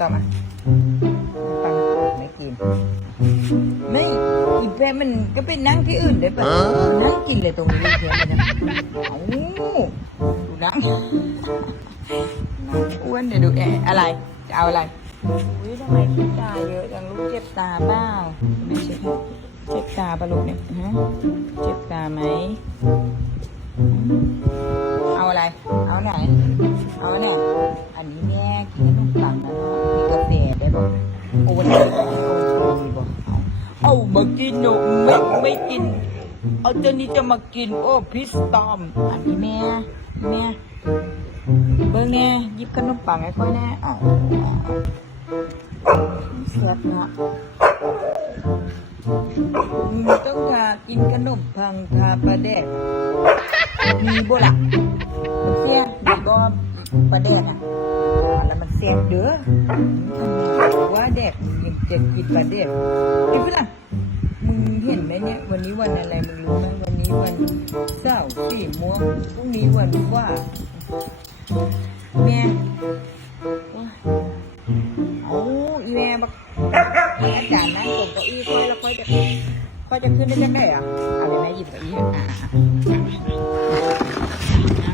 ต่อมาปังโกไม่กิน ไม่อีแพะมันก็ไปนั่งที่อื่นได้ปะนั่งกินเลยตรงนี้เพื่อนนะเอาดูนั่งอ้วนเดี๋ยวดูแออะไร จะเอาอะไรอุ้ยทำไมขี้ตาเยอะจังลูกเจ็บตาเปล่าไม่ใช่เจ็บตาปะลูกเนี่ยฮะเจ็บตาไหมเอาอะไร เอาไหน เอาเนี่ยอันนี้ โอ้วันนี้โอ้โหบอกเอามากินหนูไม่ไม่กิน เอาเจ้านี้จะมากิน โอ้พิสตอมอันนี้แม่แม่เบิ่งแน่ยิบขนมปังให้ค่อยแน่เอาเสียบนะต้องทากินขนมปังทาปลาแดกมีบ่ล่ะมันเสียมีก็ประเด็นอะ แล้วมันเด้อทำไมว่าเด็กยังจะกินประเด็นไอ้เพื่อนมึงเห็นไหมเนี่ย วันนี้วันอะไรมึงรู้ไหมวันนี้วันเสาร์สี่ม่วงพรุ่งนี้วันว่าแม่โอ๊ยเอาอีแม่บักให้อาจารย์นั่งตรงเก้าอี้ค่อยแล้วค่อยจะค่อยจะขึ้นได้จังได้อะเอาเลยแม่หยิบเก้าอี้อะ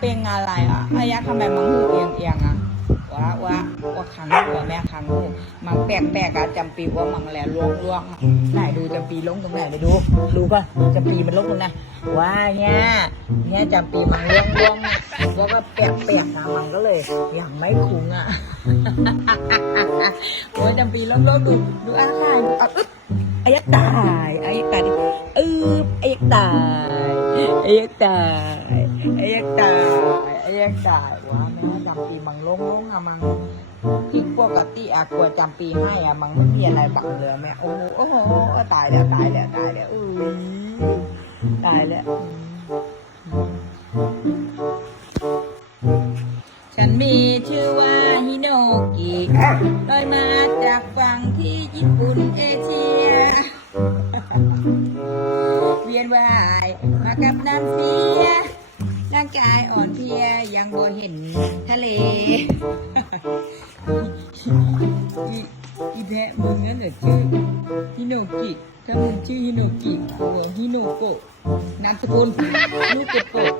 เป็นอะไรอะอายะทำไมมังหูเอียงเอียงอะวะวะว่าขังหัวแม่ขังหูมังแปลกแปลกอะจำปีว่ามังแหลล้วงล้วงอะไหนดูจำปีลงตรงไหนไปดู ดูก่อนจำปีมันลงตรงไหนว่าเนี่ยเนี่ยจำปีมังล้วงล้วงแล้วก็แปลกแปลกนะมังก็เลยอย่างไม่คุ้งอะโอ้ยจำปีลงลงดูดูอาคายดูอะอึ๊บไอ้ยักษ์ตายไอ้ยักษ์ตายดิอืบไอ้ยักษ์ตายไอ้ยักษ์ตายไอ้ยักษ์ตาย ไอ้ยักษ์ตายว้าแม่จำปีมังลงลงอะมังที่ปกติอะกลัวจำปีให้อะมังไม่มีอะไรบังเลยแม่โอ้โหโอ้โหตายแล้วตายแล้วตายแล้วอุ้ยตายแล้ว ฉันมีชื่อว่าฮิโนกิลอยมาจากฝั่งที่ญี่ปุ่นเอเชียเวียนว่ายมากับน้ำเสียร่างกายอ่อนเพลีย ยังบนเห็นทะเล อีอีแพะมึงนั่นเหรอชื่อฮิโนกิถ้ามึงชื่อฮิโนกิหัวฮิโนโกะนามสกุลลูกเกโกะ